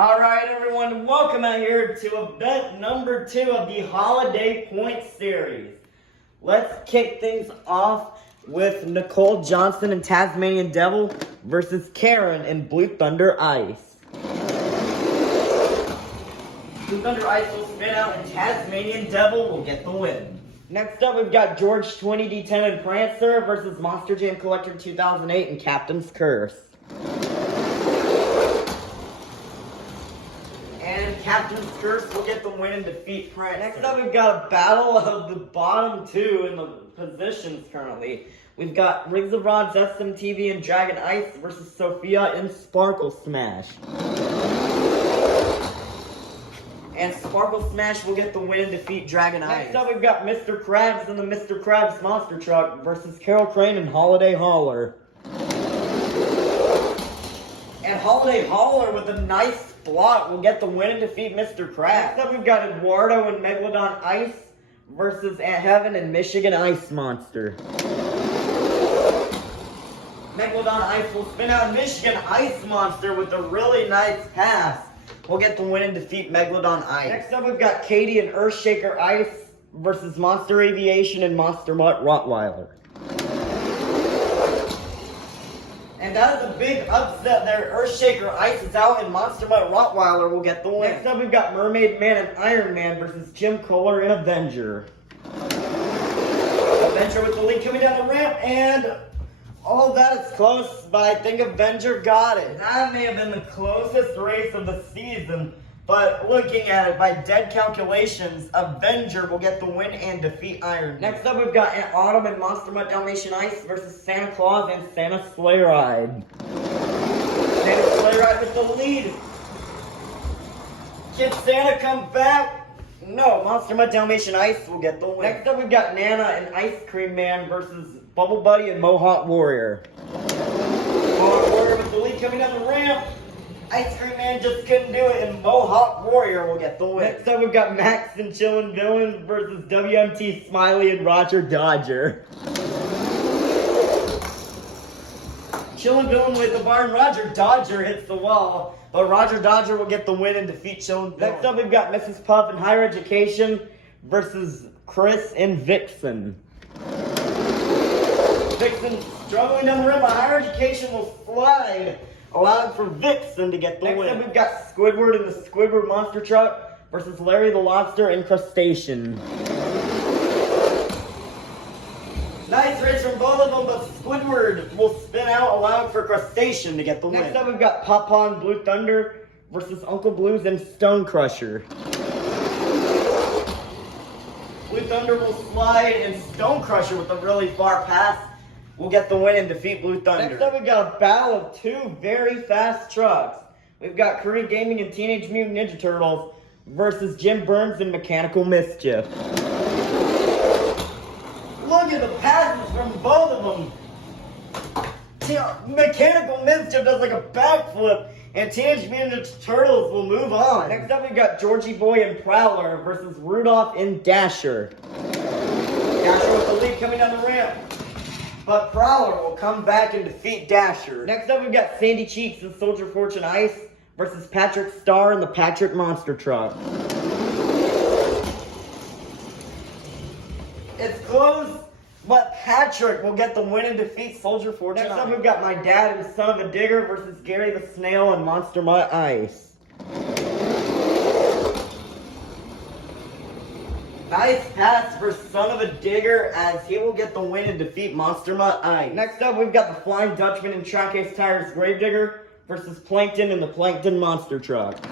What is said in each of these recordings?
Alright everyone, welcome out here to event number 2 of the Holiday Point Series. Let's kick things off with Nicole Johnson and Tasmanian Devil versus Karen and Blue Thunder Ice. Blue Thunder Ice will spin out and Tasmanian Devil will get the win. Next up we've got George 20D10 and Prancer versus Monster Jam Collector 2008 and Captain's Curse. Captain's Curse will get the win and defeat Prancer. Next up, we've got a battle of the bottom 2 in the positions currently. We've got Rings of Rods, SMTV, and Dragon Ice versus Sophia and Sparkle Smash. And Sparkle Smash will get the win and defeat Dragon Ice. Next up, we've got Mr. Krabs and the Mr. Krabs Monster Truck versus Carol Crane and Holiday Hauler. And Holiday Hauler with a nice block will get the win and defeat Mr. Krabs. Next up, we've got Eduardo and Megalodon Ice versus Aunt Heaven and Michigan Ice Monster. Megalodon Ice will spin out Michigan Ice Monster with a really nice pass. We'll get the win and defeat Megalodon Ice. Next up, we've got Katie and Earthshaker Ice versus Monster Aviation and Monster Mutt Rottweiler. And that is a big upset there. Earthshaker Ice is out and Monster Mutt Rottweiler will get the win. Next up, we've got Mermaid Man and Iron Man versus Jim Kohler and Avenger. Avenger with the lead coming down the ramp, and all that is close, but I think Avenger got it. That may have been the closest race of the season, but looking at it by dead calculations, Avenger will get the win and defeat Iron Man. Next up, we've got Autumn and Monster Mutt Dalmatian Ice versus Santa Claus and Santa Sleigh Ride. Santa Sleigh Ride with the lead. Can Santa come back? No, Monster Mutt Dalmatian Ice will get the win. Next up, we've got Nana and Ice Cream Man versus Bubble Buddy and Mohawk Warrior. Mohawk Warrior with the lead coming down the ramp. Ice Cream Man just couldn't do it, and Mohawk Warrior will get the win. Next up, we've got Max and Chillin' Villain versus WMT Smiley and Roger Dodger. Chillin' Villain with the barn. Roger Dodger hits the wall, but Roger Dodger will get the win and defeat Chillin' Villain. Next up, we've got Mrs. Puff and Higher Education versus Chris and Vixen. Vixen struggling down the rim, but Higher Education will slide, allowing for Vixen to get the win. Next up, we've got Squidward and the Squidward Monster Truck versus Larry the Lobster and Crustacean. Nice race from both of them, but Squidward will spin out, allowing for Crustacean to get the win. Next up, we've got Papa and Blue Thunder versus Uncle Blues and Stone Crusher. Blue Thunder will slide, and Stone Crusher with a really far pass will get the win and defeat Blue Thunder. Next up, we've got a battle of 2 very fast trucks. We've got Curry Gaming and Teenage Mutant Ninja Turtles versus Jim Burns and Mechanical Mischief. Look at the passes from both of them. Mechanical Mischief does like a backflip, and Teenage Mutant Ninja Turtles will move on. Next up, we've got Georgie Boy and Prowler versus Rudolph and Dasher. Dasher with the lead coming down the ramp, but Prowler will come back and defeat Dasher. Next up, we've got Sandy Cheeks and Soldier Fortune Ice versus Patrick Star and the Patrick Monster Truck. It's close, but Patrick will get the win and defeat Soldier Fortune. Next up, we've got My Dad and Son of a Digger versus Gary the Snail and Monster Mutt Ice. Nice pass for Son of a Digger, as he will get the win and defeat Monster Mutt Ice. Next up, we've got the Flying Dutchman and Track Ace Tires Gravedigger versus Plankton and the Plankton Monster Truck.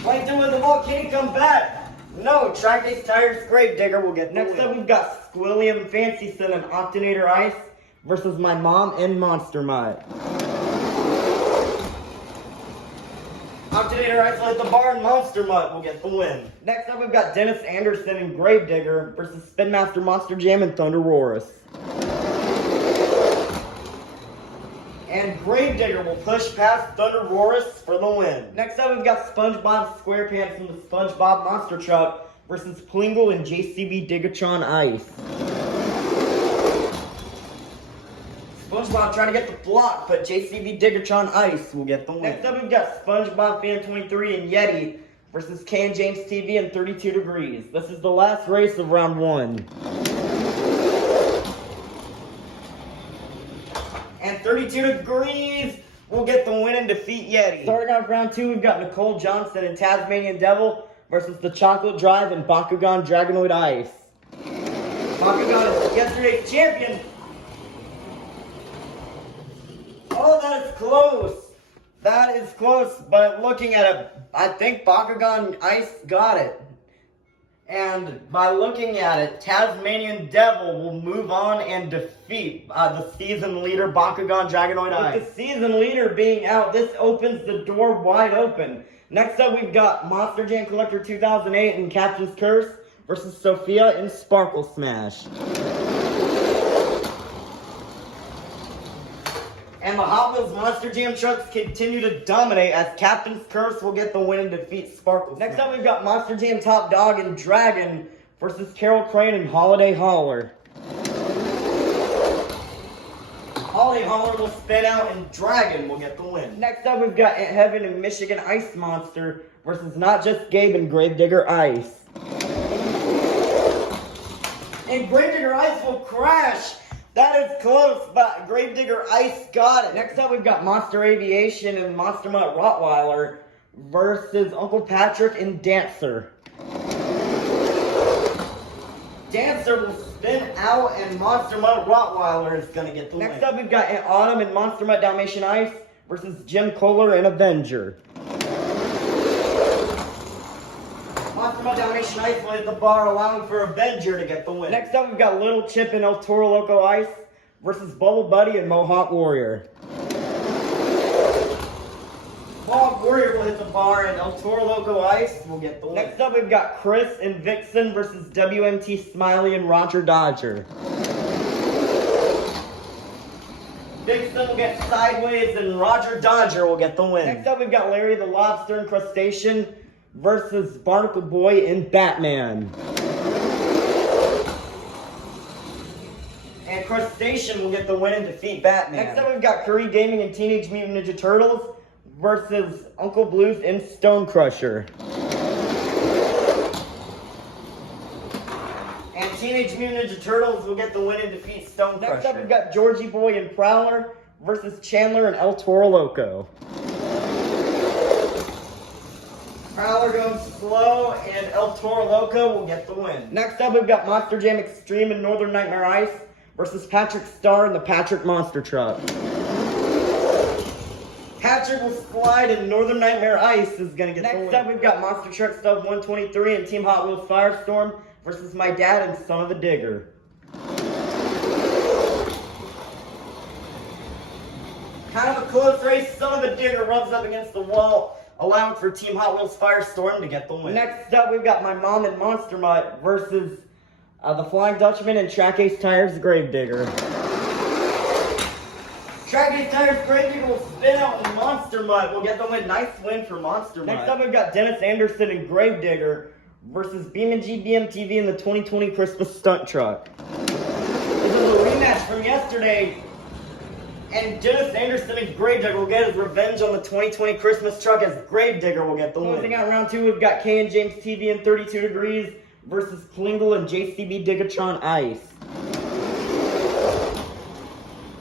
Plankton with the ball, can he come back? No, Track Ace Tires Gravedigger will get the win. Next up, we've got Squilliam Fancy Son and Octonator Ice versus My Mom and Monster Mutt. Octonator Ice at the barn, Monster Mutt will get the win. Next up, we've got Dennis Anderson and Gravedigger versus Spin Master Monster Jam and Thunder Roarus. And Gravedigger will push past Thunder Roarus for the win. Next up, we've got SpongeBob SquarePants from the SpongeBob Monster Truck versus Plingle and JCB Digatron Ice. SpongeBob trying to get the block, but JCB Diggertron Ice will get the win. Next up, we've got SpongeBob Fan 23 and Yeti versus Ken James TV and 32 Degrees. This is the last race of round 1. And 32 Degrees will get the win and defeat Yeti. Starting off round 2, we've got Nicole Johnson and Tasmanian Devil versus the Chocolate Drive and Bakugan Dragonoid Ice. Bakugan is yesterday's champion. Oh, that is close. That is close, but looking at it, I think Bakugan Ice got it. And by looking at it, Tasmanian Devil will move on and defeat the season leader, Bakugan Dragonoid Ice. With the season leader being out, this opens the door wide open. Next up, we've got Monster Jam Collector 2008 and Captain's Curse versus Sophia in Sparkle Smash. And the Hot Wheels Monster Jam trucks continue to dominate as Captain's Curse will get the win and defeat Sparkle Smash. Next up, we've got Monster Jam Top Dog and Dragon versus Carol Crane and Holiday Hauler. Holiday Hauler will spin out and Dragon will get the win. Next up, we've got Heaven and Michigan Ice Monster versus Not Just Gabe and Gravedigger Ice. And Gravedigger Ice will crash. That is close, but Gravedigger Ice got it. Next up, we've got Monster Aviation and Monster Mutt Rottweiler versus Uncle Patrick and Dancer. Dancer will spin out, and Monster Mutt Rottweiler is going to get the win. Next up, we've got Autumn and Monster Mutt Dalmatian Ice versus Jim Kohler and Avenger. Monster Mutt Dalmatian Ice will hit the bar, allowing for Avenger to get the win. Next up, we've got Little Chip and El Toro Loco Ice versus Bubble Buddy and Mohawk Warrior. Mohawk Warrior will hit the bar, and El Toro Loco Ice will get the win. Next up, we've got Chris and Vixen versus WMT Smiley and Roger Dodger. Vixen will get Sideways, and Roger Dodger will get the win. Next up, we've got Larry the Lobster and Crustacean versus Barnacle Boy and Batman. And Crustacean will get the win and defeat Batman. Next up, we've got Curry Gaming and Teenage Mutant Ninja Turtles versus Uncle Bluth and Stone Crusher. And Teenage Mutant Ninja Turtles will get the win and defeat Stone Crusher. Next up, we've got Georgie Boy and Prowler versus Chandler and El Toro Loco. Prowler goes slow, and El Toro Loco will get the win. Next up, we've got Monster Jam Extreme and Northern Nightmare Ice versus Patrick Star and the Patrick Monster Truck. Patrick will slide, and Northern Nightmare Ice is going to get the win. Next up, we've got Monster Truck Stuff 123 and Team Hot Wheels Firestorm versus My Dad and Son of a Digger. Kind of a close race. Son of a Digger rubs up against the wall, allowing for Team Hot Wheels Firestorm to get the win. Next up, we've got My Mom and Monster Mutt versus the Flying Dutchman and Track Ace Tires Gravedigger. Track Ace Tires Gravedigger will spin out, and Monster Mutt will get the win. Nice win for Monster Mutt. Next up, we've got Dennis Anderson and Gravedigger versus BeamNG BMTV in the 2020 Christmas Stunt Truck. This is a rematch from yesterday. And Dennis Anderson and Gravedigger will get his revenge on the 2020 Christmas truck as Gravedigger will get the win. Closing out round 2, we've got K and James TV and 32 Degrees versus Klingle and JCB Diggertron Ice.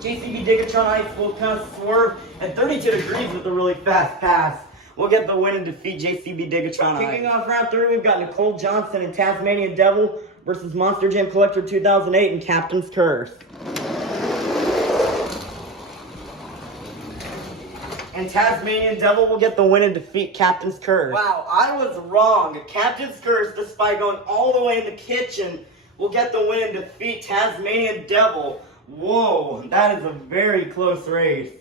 JCB Diggertron Ice will kind of swerve, and 32 Degrees with a really fast pass will get the win and defeat JCB Diggertron Ice. Kicking off round 3, we've got Nicole Johnson and Tasmanian Devil versus Monster Jam Collector 2008 and Captain's Curse. And Tasmanian Devil will get the win and defeat Captain's Curse. Wow, I was wrong. Captain's Curse, despite going all the way in the kitchen, will get the win and defeat Tasmanian Devil. Whoa, that is a very close race.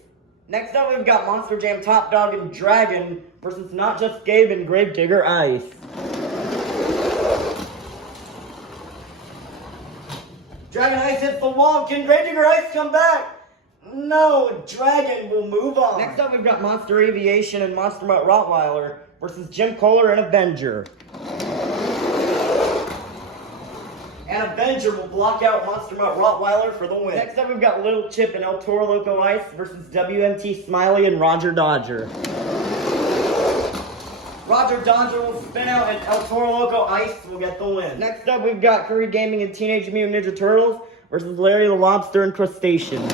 Next up, we've got Monster Jam Top Dog and Dragon versus Not Just Gabe and Gravedigger Ice. Dragon Ice hits the wall. Can Gravedigger Ice come back? No, Dragon will move on. Next up, we've got Monster Aviation and Monster Mutt Rottweiler versus Jim Kohler and Avenger. And Avenger will block out Monster Mutt Rottweiler for the win. Next up, we've got Little Chip and El Toro Loco Ice versus WMT Smiley and Roger Dodger. Roger Dodger will spin out and El Toro Loco Ice will get the win. Next up, we've got Curry Gaming and Teenage Mutant Ninja Turtles versus Larry the Lobster and Crustacean.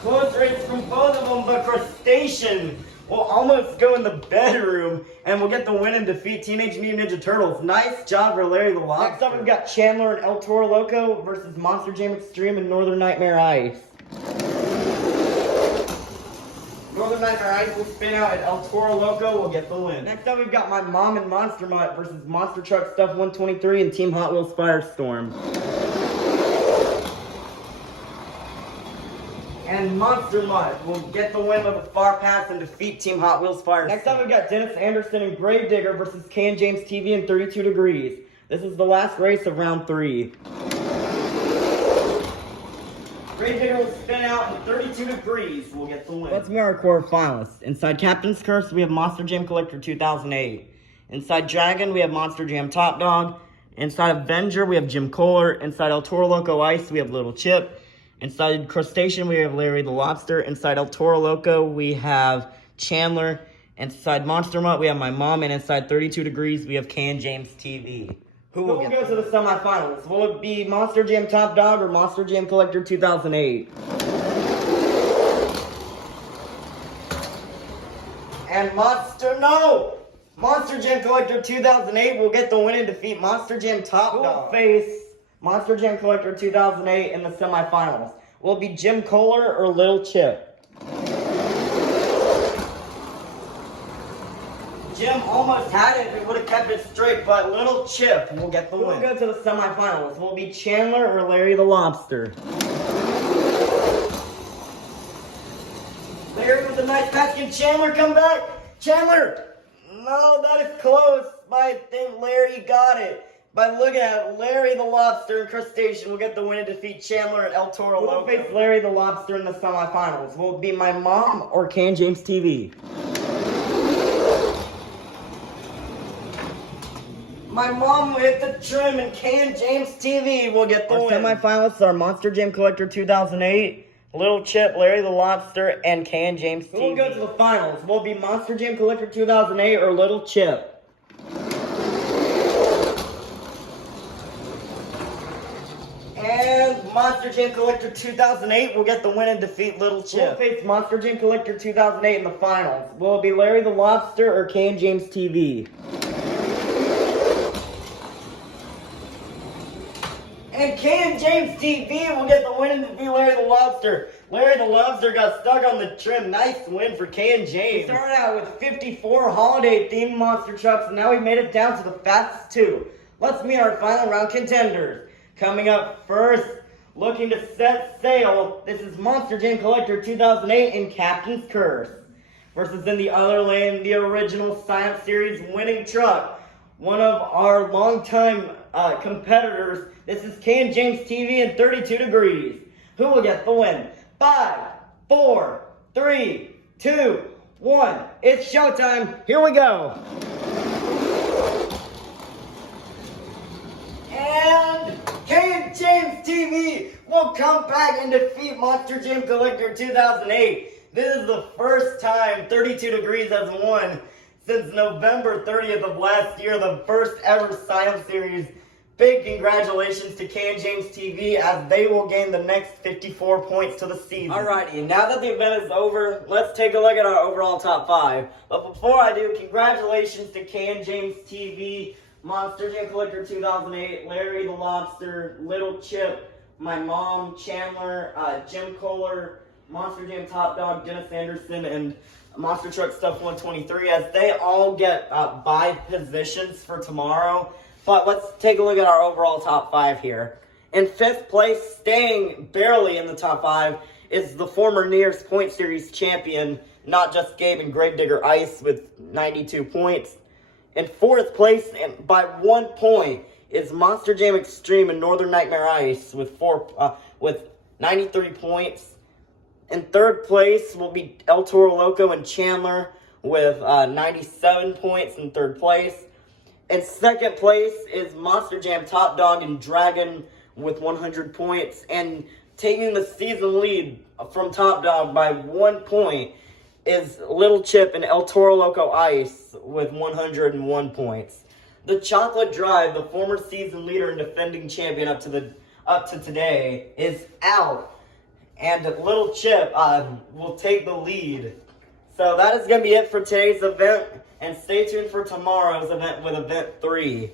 Close race from both of them, but Crustacean will almost go in the bedroom and will get the win and defeat Teenage Mutant Ninja Turtles. Nice job for Larry the Lobster. Next up, we've got Chandler and El Toro Loco versus Monster Jam Extreme and Northern Nightmare Ice. Northern Nightmare Ice will spin out and El Toro Loco will get the win. Next up, we've got My Mom and Monster Mutt versus Monster Truck Stuff 123 and Team Hot Wheels Firestorm. And Monster Mutt will get the win with a far pass and defeat Team Hot Wheels Firestorm. Next up, we've got Dennis Anderson and Gravedigger versus Ken James TV and 32 Degrees. This is the last race of round 3. Gravedigger will spin out and 32 Degrees will get the win. Let's meet our quarterfinalists. Inside Captain's Curse, we have Monster Jam Collector 2008. Inside Dragon, we have Monster Jam Top Dog. Inside Avenger, we have Jim Kohler. Inside El Toro Loco Ice, we have Little Chip. Inside Crustacean, we have Larry the Lobster. Inside El Toro Loco, we have Chandler. Inside Monster Mutt, we have My Mom. And inside 32 Degrees, we have Ken James TV. Who will go to the semifinals? Will it be Monster Jam Top Dog or Monster Jam Collector 2008? And Monster Jam Collector 2008 will get the win and defeat Monster Jam Top Dog. Face Monster Jam Collector 2008 in the semifinals. Will it be Jim Kohler or Little Chip? Jim almost had it if he would have kept it straight, but Little Chip will get the win. We'll go to the semifinals. Will it be Chandler or Larry the Lobster? Larry with a nice pass. Can Chandler come back? Chandler! No, that is close. I think Larry got it. By looking at it, Larry the Lobster and Crustacean will get the win and defeat Chandler and El Toro Loco. Will face Larry the Lobster in the semifinals. Will it be My Mom or Ken James TV? My Mom will hit the trim and Ken James TV will get the win. Our semifinalists are Monster Jam Collector 2008, Little Chip, Larry the Lobster, and Ken James TV. We'll go to the finals. Will it be Monster Jam Collector 2008 or Little Chip? And Monster Jam Collector 2008 will get the win and defeat Little Chip. We'll face Monster Jam Collector 2008 in the finals. Will it be Larry the Lobster or Ken James TV? And Ken James TV will get the win and defeat Larry the Lobster. Larry the Lobster got stuck on the trim. Nice win for Ken James. We started out with 54 holiday-themed monster trucks, and now we made it down to the fastest 2. Let's meet our final round contenders. Coming up first, looking to set sail, this is Monster Jam Collector 2008 and Captain's Curse. Versus in the other lane, the original Science Series winning truck. One of our longtime competitors. This is Ken James TV and 32 Degrees. Who will get the win? 5, 4, 3, 2, 1. It's showtime. Here we go. And Ken James TV will come back and defeat Monster Jam Collector 2008. This is the first time 32 Degrees has won since November 30th of last year, the first ever Science Series. Big congratulations to Ken James TV as they will gain the next 54 points to the season. Alrighty, now that the event is over, let's take a look at our overall top 5. But before I do, congratulations to Ken James TV, Monster Jam Collector 2008, Larry the Lobster, Little Chip, My Mom, Chandler, Jim Kohler, Monster Jam Top Dog, Dennis Anderson, and Monster Truck Stuff 123, as they all get bye positions for tomorrow. But let's take a look at our overall top 5 here. In 5th place, staying barely in the top 5, is the former Nears Point Series champion, Not Just Gabe and Gravedigger Ice with 92 points. In 4th place, and by 1 point, is Monster Jam Extreme and Northern Nightmare Ice with 93 points. In 3rd place will be El Toro Loco and Chandler with 97 points in 3rd place. In second place is Monster Jam, Top Dog, and Dragon with 100 points. And taking the season lead from Top Dog by 1 point is Little Chip and El Toro Loco Ice with 101 points. The Chocolate Drive, the former season leader and defending champion up to today, is out. And Little Chip will take the lead. So that is going to be it for today's event. And stay tuned for tomorrow's event with Event 3.